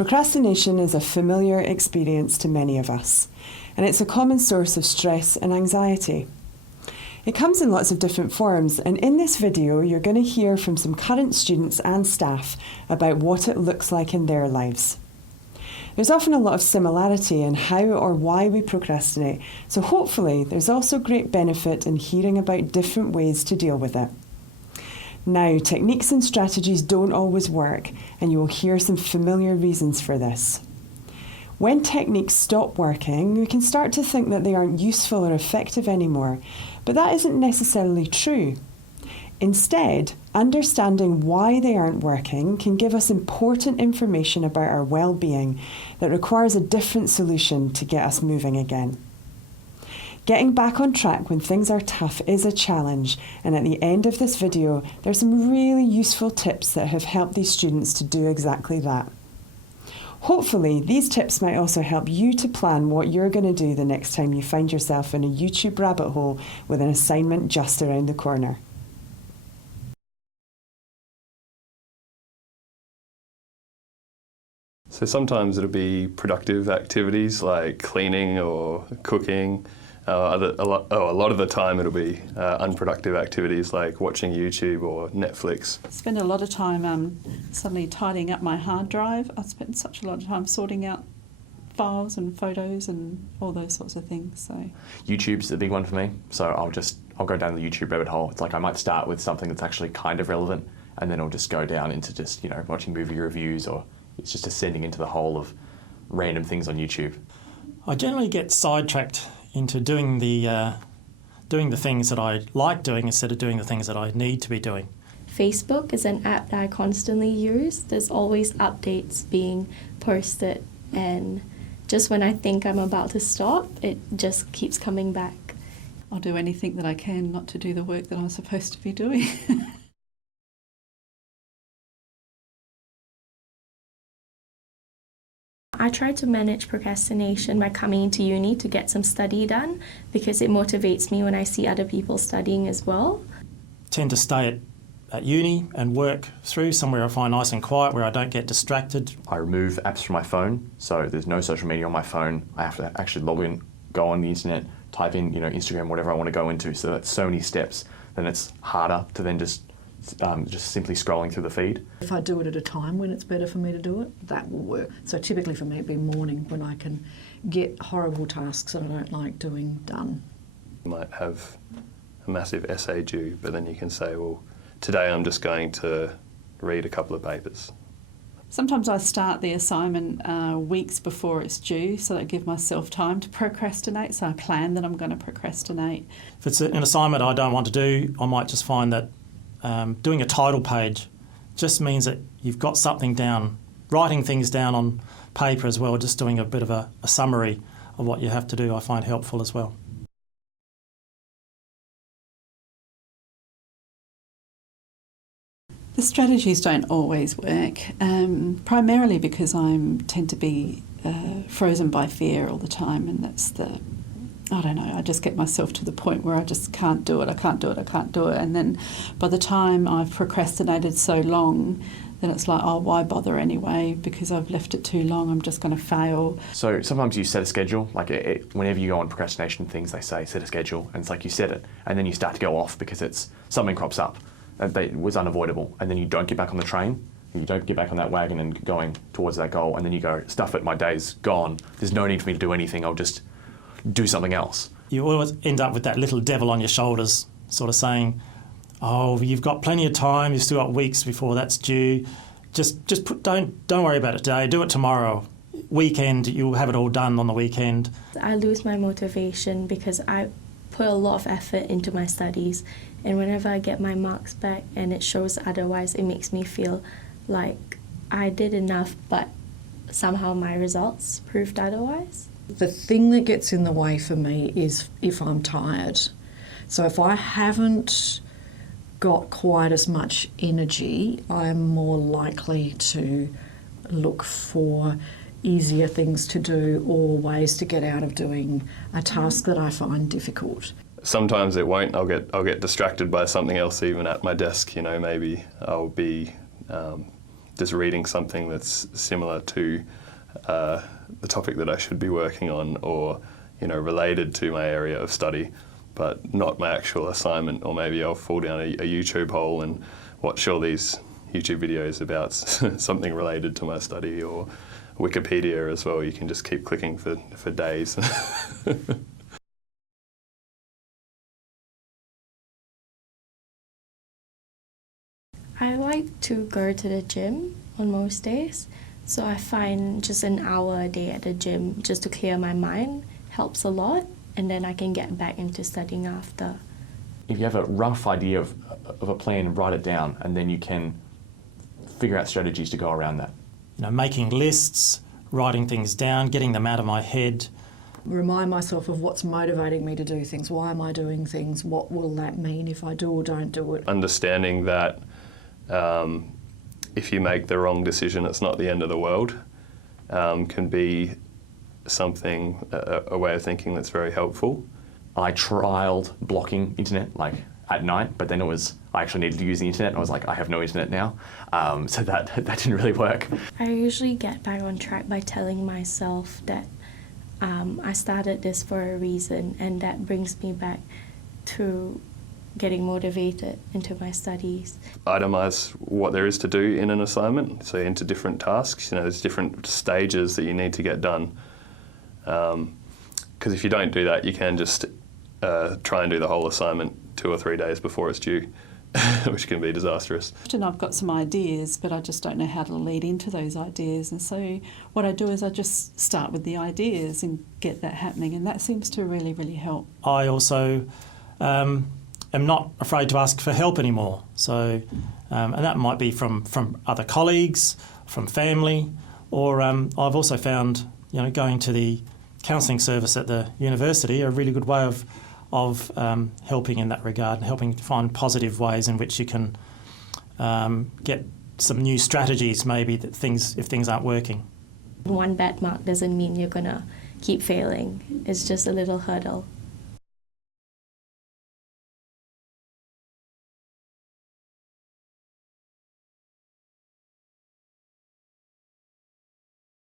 Procrastination is a familiar experience to many of us, and it's a common source of stress and anxiety. It comes in lots of different forms, and in this video you're going to hear from some current students and staff about what it looks like in their lives. There's often a lot of similarity in how or why we procrastinate, so hopefully there's also great benefit in hearing about different ways to deal with it. Now, techniques and strategies don't always work, and you will hear some familiar reasons for this. When techniques stop working, we can start to think that they aren't useful or effective anymore, but that isn't necessarily true. Instead, understanding why they aren't working can give us important information about our well-being that requires a different solution to get us moving again. Getting back on track when things are tough is a challenge, and at the end of this video, there's some really useful tips that have helped these students to do exactly that. Hopefully, these tips might also help you to plan what you're going to do the next time you find yourself in a YouTube rabbit hole with an assignment just around the corner. So sometimes it'll be productive activities like cleaning or cooking. A lot of the time it'll be unproductive activities like watching YouTube or Netflix. I spend a lot of time suddenly tidying up my hard drive. I spend such a lot of time sorting out files and photos and all those sorts of things. So YouTube's a big one for me. So I'll go down the YouTube rabbit hole. It's like I might start with something that's actually kind of relevant, and then I'll just go down into just watching movie reviews, or it's just ascending into the whole of random things on YouTube. I generally get sidetracked into doing the things that I like doing instead of doing the things that I need to be doing. Facebook is an app that I constantly use. There's always updates being posted, and just when I think I'm about to stop, it just keeps coming back. I'll do anything that I can not to do the work that I'm supposed to be doing. I try to manage procrastination by coming into uni to get some study done, because it motivates me when I see other people studying as well. Tend to stay at uni and work through somewhere I find nice and quiet where I don't get distracted. I remove apps from my phone, so there's no social media on my phone. I have to actually log in, go on the internet, type in Instagram, whatever I want to go into. So that's so many steps. Then it's harder to then just simply scrolling through the feed. If I do it at a time when it's better for me to do it, that will work. So typically for me it'd be morning when I can get horrible tasks that I don't like doing done. You might have a massive essay due, but then you can say, well, today I'm just going to read a couple of papers. Sometimes I start the assignment weeks before it's due, so that I give myself time to procrastinate, so I plan that I'm going to procrastinate. If it's an assignment I don't want to do, I might just find that doing a title page just means that you've got something down. Writing things down on paper as well, just doing a bit of a summary of what you have to do, I find helpful as well. The strategies don't always work, primarily because I tend to be frozen by fear all the time, and that's I don't know, I just get myself to the point where I just can't do it, and then by the time I've procrastinated so long, then it's like, oh, why bother anyway, because I've left it too long, I'm just going to fail. So sometimes you set a schedule, like whenever you go on procrastination things, they say set a schedule, and it's like you set it, and then you start to go off because something crops up that was unavoidable, and then you don't get back on the train, you don't get back on that wagon and going towards that goal, and then you go, stuff it, my day's gone, there's no need for me to do anything, I'll just do something else. You always end up with that little devil on your shoulders sort of saying, oh, you've got plenty of time, you've still got weeks before that's due, don't worry about it today, do it tomorrow. Weekend, you'll have it all done on the weekend. I lose my motivation because I put a lot of effort into my studies, and whenever I get my marks back and it shows otherwise, it makes me feel like I did enough, but somehow my results proved otherwise. The thing that gets in the way for me is if I'm tired. So if I haven't got quite as much energy, I'm more likely to look for easier things to do or ways to get out of doing a task that I find difficult. Sometimes it won't. I'll get distracted by something else even at my desk. Maybe I'll be just reading something that's similar to the topic that I should be working on, or related to my area of study, but not my actual assignment. Or maybe I'll fall down a YouTube hole and watch all these YouTube videos about something related to my study, or Wikipedia as well. You can just keep clicking for days. I like to go to the gym on most days, so I find just an hour a day at the gym just to clear my mind helps a lot, and then I can get back into studying after. If you have a rough idea of a plan, write it down, and then you can figure out strategies to go around that. Making lists, writing things down, getting them out of my head. Remind myself of what's motivating me to do things. Why am I doing things? What will that mean if I do or don't do it? Understanding that if you make the wrong decision, it's not the end of the world, can be something, a way of thinking that's very helpful. I trialled blocking internet at night, but then I actually needed to use the internet, and I was like, I have no internet now, so that didn't really work. I usually get back on track by telling myself that I started this for a reason, and that brings me back to getting motivated into my studies. Itemise what there is to do in an assignment, so into different tasks. There's different stages that you need to get done. Because if you don't do that, you can just try and do the whole assignment 2 or 3 days before it's due, which can be disastrous. Often I've got some ideas, but I just don't know how to lead into those ideas. And so what I do is I just start with the ideas and get that happening, and that seems to really, really help. I also am not afraid to ask for help anymore. So, and that might be from other colleagues, from family, or I've also found, going to the counselling service at the university a really good way of helping in that regard, and helping to find positive ways in which you can get some new strategies, maybe, if things aren't working. One bad mark doesn't mean you're gonna keep failing. It's just a little hurdle.